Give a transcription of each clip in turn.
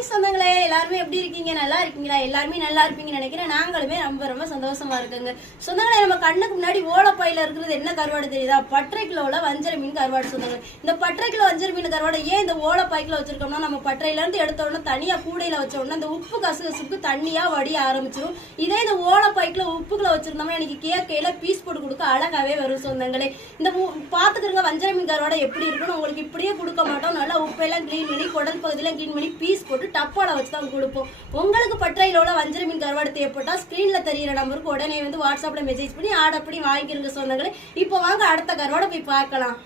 Hi சொந்தங்களே எல்லாருமே எப்படி இருக்கீங்க? நல்லா இருக்கீங்களா? எல்லாருமே நல்லா இருப்பீங்கன்னு நினைக்கிறேன். நாங்களுமே ரொம்ப ரொம்ப சந்தோஷமா இருக்குங்க. சொந்தங்களை நம்ம கண்ணுக்கு முன்னாடி ஓலப்பாயில இருக்கிறது என்ன கருவாடு தெரியுதா? பற்றை கிலோல வஞ்சர மீன் கருவாடு சொன்னாங்க இந்த பற்றை கிலோ வஞ்சர மீன் கருவாடு ஏன் இந்த ஓலப்பாய்க்குல வச்சிருக்கோம்னா நம்ம பட்டறையில இருந்து எடுத்த உடனே தனியா கூடையில வச்ச உடனே அந்த உப்பு கசுகசுக்கு தண்ணியா வடிய ஆரம்பிச்சிடும் இதே இந்த ஓலப்பாய்க்குல உப்புக்குள்ள வச்சிருந்தோம்னா இன்னைக்கு கேக்கையில பீஸ் போட்டு கொடுக்க அழகாவே வரும் சொந்தங்களே. இந்த உ- பாத்துக்கிறங்க வஞ்சர மீன் கருவாடை எப்படி இருக்குன்னு உங்களுக்கு இப்படியே கொடுக்க மாட்டோம். நல்லா உப்பெல்லாம் க்ளீன் பண்ணி குடல் பகுதியெல்லாம் க்ளீன் பண்ணி பீஸ் போட்டு டப்பால வச்சு தான் கொடுப்போம். உங்களுக்கு பற்றையில உள்ள வஞ்சர மீன் கருவாடு தேவைப்பட்டால் ஸ்க்ரீனில் தெரியிற நம்பருக்கு உடனே வந்து வாட்ஸ்அப்ல மெசேஜ் பண்ணி ஆர்டர் பண்ணி வாங்கிக்கிறங்க சொந்தங்களே இப்போ வாங்க அடுத்த கருவாடை போய் பார்க்கலாம்.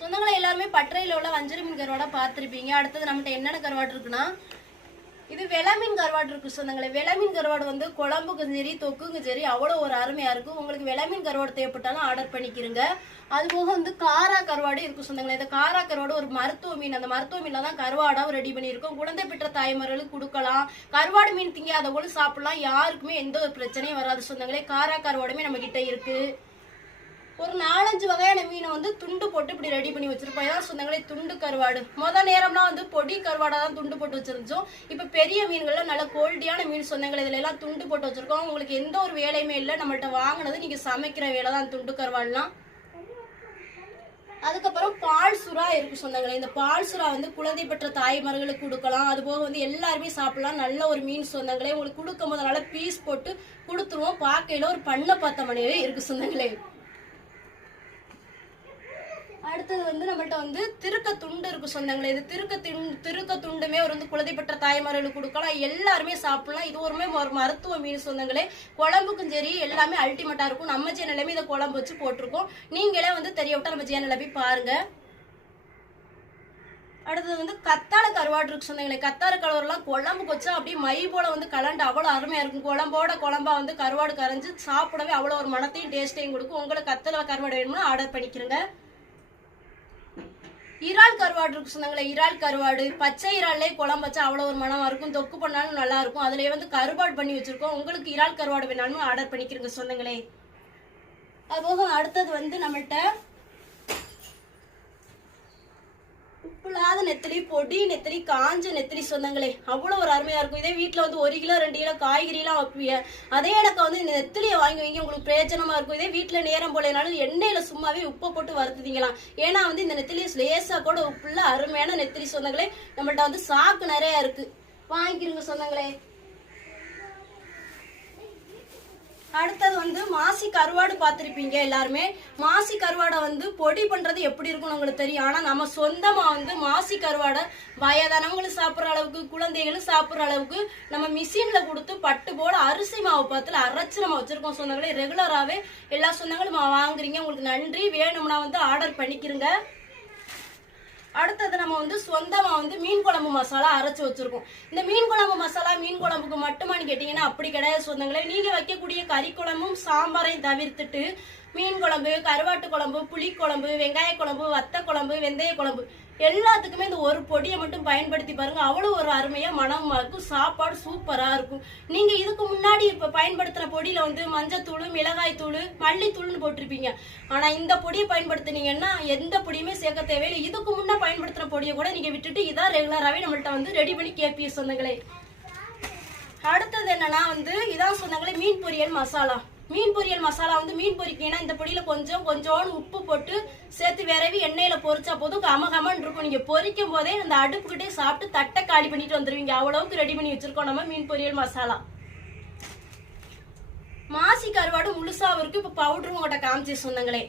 சொந்தங்களை எல்லாருமே பற்றையில உள்ள வஞ்சர மீன் கருவாடை பார்த்துருப்பீங்க. அடுத்தது நம்மகிட்ட என்னென்ன கருவாடு இருக்குன்னா இது வெளமீன் கருவாடு இருக்கு சொந்தங்களே வெளமீன் கருவாடு வந்து குழம்புக்கும் சரி தொக்குக்கும் சரி அவ்வளோ ஒரு அருமையா இருக்கும் உங்களுக்கு வெளமீன் கருவாடு தேவைப்பட்டாலும் ஆர்டர் பண்ணிக்கிறங்க அது போக வந்து காரா கருவாடு இருக்கு சொந்தங்களே இந்த காரா கருவாடு ஒரு மருத்துவ மீன். அந்த மருத்துவ மீன்ல தான் கருவாடாவும் ரெடி பண்ணியிருக்கோம். குழந்தை பெற்ற தாய்மார்களுக்கு கொடுக்கலாம். கருவாடு மீன் திங்காத போல சாப்பிடலாம். யாருக்குமே எந்த ஒரு பிரச்சனையும் வராது சொந்தங்களே காரா கருவாடுமே நம்ம கிட்ட இருக்கு. ஒரு நாலஞ்சு வகையான மீனை வந்து துண்டு போட்டு இப்படி ரெடி பண்ணி வச்சிருப்போம். ஏதாவது சொந்தங்களே துண்டு கருவாடு. மொதல் நேரம்னா வந்து பொடி கருவாடாக தான் துண்டு போட்டு வச்சிருந்தோம். இப்போ பெரிய மீன்கள்ல நல்ல குவாலிட்டியான மீன் சொந்தங்கள் இதுல எல்லாம் துண்டு போட்டு வச்சிருக்கோம். உங்களுக்கு எந்த ஒரு வேலையுமே இல்லை. நம்மள்ட்ட வாங்கினது நீங்க சமைக்கிற வேலை தான் துண்டு கருவாடுலாம். அதுக்கப்புறம் பால் சுறா இருக்கு சொந்தங்களே. இந்த பால் சுறா வந்து குழந்தை பெற்ற தாய்மார்களுக்கு கொடுக்கலாம். அது போக வந்து எல்லாருமே சாப்பிடலாம். நல்ல ஒரு மீன் சொந்தங்களே. உங்களுக்கு கொடுக்கும் போது நல்லா பீஸ் போட்டு கொடுத்துருவோம். பார்க்கையில ஒரு பண்ணை பார்த்த மணியே இருக்கு சொந்தங்களே. அடுத்தது வந்து நம்மள்ட்ட வந்து திருக்க துண்டு இருக்கு சொந்தங்களே இது திருக்க துண்டு திருக்க துண்டுமே ஒரு வந்து குழந்தை பெற்ற தாய்மார்களுக்கு கொடுக்கலாம். எல்லாருமே சாப்பிடலாம். இது ஒருமே ஒரு மருத்துவ மீன் சொந்தங்களே குழம்புக்கும் சரி எல்லாமே அல்டிமேட்டா இருக்கும். நம்ம சேனல்லையுமே இதை குழம்பு வச்சு போட்டிருக்கோம். நீங்களே வந்து தெரிய விட்டா நம்ம சேனல்ல போய் பாருங்க. அடுத்தது வந்து கத்தாழ கருவாடு இருக்கு சொன்னீங்களே. கத்தாழ கலவரெல்லாம் குழம்புக்கு வச்சா அப்படியே மை போல வந்து கலண்டு அவ்வளோ அருமையா இருக்கும். குழம்போட குழம்பா வந்து கருவாடு கரைஞ்சு சாப்பிடவே அவ்வளோ ஒரு மனத்தையும் டேஸ்ட்டையும் கொடுக்கும். உங்களுக்கு கத்தலை கருவாடு வேணும்னா ஆர்டர் பண்ணிக்கிறேங்க. இறால் கருவாடு இருக்கு சொன்னாங்களே இறால் கருவாடு. பச்சை இறாலே குழம்பு வச்சா அவ்வளோ ஒரு மனமா இருக்கும். தொக்கு பண்ணாலும் நல்லா இருக்கும். அதுலயே வந்து கருவாடு பண்ணி வச்சிருக்கோம். உங்களுக்கு இறால் கருவாடு வேணாலும் ஆர்டர் பண்ணிக்கிறங்க சொந்தங்களே அதுபோக அடுத்தது வந்து நம்மள்ட்ட இல்லாத நெத்திலி பொடி நெத்திலி காஞ்ச நெத்திலி சொந்தங்களே அவ்வளோ ஒரு அருமையா இருக்கும். இதே வீட்டில் வந்து ஒரு கிலோ ரெண்டு கிலோ காய்கறிலாம் வைப்பீங்க. அதே எனக்கு வந்து இந்த நெத்திலியை வாங்கி வைங்க. உங்களுக்கு பிரயோஜனமா இருக்கும். இதே வீட்டில் நேரம் போலனாலும் எண்ணெயில சும்மாவே உப்பை போட்டு வறுத்துதீங்களாம் ஏன்னா வந்து இந்த நெத்திலி லேசா கூட உப்புல அருமையான நெத்திலி சொந்தங்களே நம்மள்ட்ட வந்து சாக்கு நிறைய இருக்கு. வாங்கிக்கிறோங்க சொந்தங்களே அடுத்தது வந்து மாசி கருவாடு பார்த்துருப்பீங்க எல்லாருமே. மாசி கருவாடை வந்து பொடி பண்ணுறது எப்படி இருக்கும்னு உங்களுக்கு தெரியும். ஆனால் நம்ம சொந்தமாக வந்து மாசி கருவாடை வயதானவங்களும் சாப்பிட்ற அளவுக்கு குழந்தைகளும் சாப்பிட்ற அளவுக்கு நம்ம மிஷினில் கொடுத்து பட்டு போட அரிசி மாவு பார்த்துல அரைச்சி நம்ம வச்சுருக்கோம் சொந்தங்களே. ரெகுலராகவே எல்லா சொந்தங்களும் வாங்குறீங்க. உங்களுக்கு நன்றி. வேணும்னா வந்து ஆர்டர் பண்ணிக்கிறங்க அடுத்தது நம்ம வந்து சொந்தமாக வந்து மீன் குழம்பு மசாலா அரைச்சி வச்சுருக்கோம். இந்த மீன் குழம்பு மசாலா மீன் குழம்புக்கு மட்டுமான்னு கேட்டிங்கன்னா அப்படி கிடையாது சொந்தங்களே. நீங்கள் வைக்கக்கூடிய கறி குழம்பும் சாம்பாரையும் தவிர்த்துட்டு மீன் குழம்பு கருவாட்டு குழம்பு புளி குழம்பு வெங்காய குழம்பு வத்த குழம்பு வெந்தய குழம்பு எல்லாத்துக்குமே இந்த ஒரு பொடியை மட்டும் பயன்படுத்தி பாருங்க. அவ்வளவு ஒரு அருமையா மனமா இருக்கும் சாப்பாடு சூப்பரா இருக்கும். நீங்க இதுக்கு முன்னாடி இப்ப பயன்படுத்துற பொடியில வந்து மஞ்சத்தூள் மிளகாய் தூள் மல்லித்தூள்னு போட்டிருப்பீங்க. ஆனா இந்த பொடியை பயன்படுத்தினீங்கன்னா எந்த பொடியுமே சேர்க்க தேவையில்லை. இதுக்கு முன்ன பயன்படுத்துற பொடியை கூட நீங்க விட்டுட்டு இதான் ரெகுலராகவே நம்மள்ட்ட வந்து ரெடி பண்ணி கேட்பீங்க சொந்தங்களே. அடுத்தது என்னன்னா வந்து இதான் சொன்னாங்களே மீன் பொரியல் மசாலா. மீன் பொரியல் மசாலா வந்து மீன் பொரிக்கீங்கன்னா இந்த பொடியில கொஞ்சம் கொஞ்சோண்டு உப்பு போட்டு சேர்த்து விரவி எண்ணெயில பொரிச்சா போதும். கம கமன்னு இருக்கும். நீங்க பொரிக்கும் போதே அந்த அடுப்புக்கிட்டே சாப்பிட்டு தட்டை காலி பண்ணிட்டு வந்துருவீங்க. அவ்வளவுக்கு ரெடி பண்ணி வச்சிருக்கோம் நம்ம மீன் பொரியல் மசாலா. மாசி கருவாடு முழுசாவும் இருக்கு இப்ப பவுடரும் உங்கள்கிட்ட காமிச்சு சொன்னாங்களே.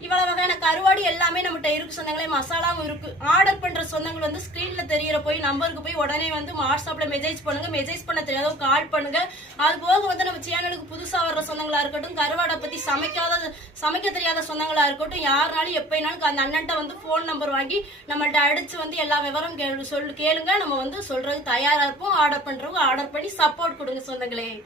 இவ்வளவு வகையான கருவாடு எல்லாமே நம்மகிட்ட இருக்கு சொந்தங்களே மசாலாவும் இருக்கு. ஆர்டர் பண்ற சொந்தங்கள் வந்து ஸ்கிரீன்ல தெரியற போய் நம்பருக்கு போய் உடனே வந்து வாட்ஸ்அப்ல மெசேஜ் பண்ணுங்க. மெசேஜ் பண்ண தெரியாதவங்க கால் பண்ணுங்க. அது போக வந்து நம்ம சேனலுக்கு புதுசா வர்ற சொந்தங்களா இருக்கட்டும் கருவாடை பத்தி சமைக்காத சமைக்க தெரியாத சொந்தங்களா இருக்கட்டும் யாருனாலும் எப்பயினாலும் அந்த அண்ணன்ட்ட வந்து ஃபோன் நம்பர் வாங்கி நம்மள்ட்ட அடிச்சு வந்து எல்லா விவரம் கேளு- சொல்லு கேளுங்க. நம்ம வந்து சொல்றது தயாரா இருப்போம். ஆர்டர் பண்றவங்க ஆர்டர் பண்ணி சப்போர்ட் கொடுங்க சொந்தங்களே.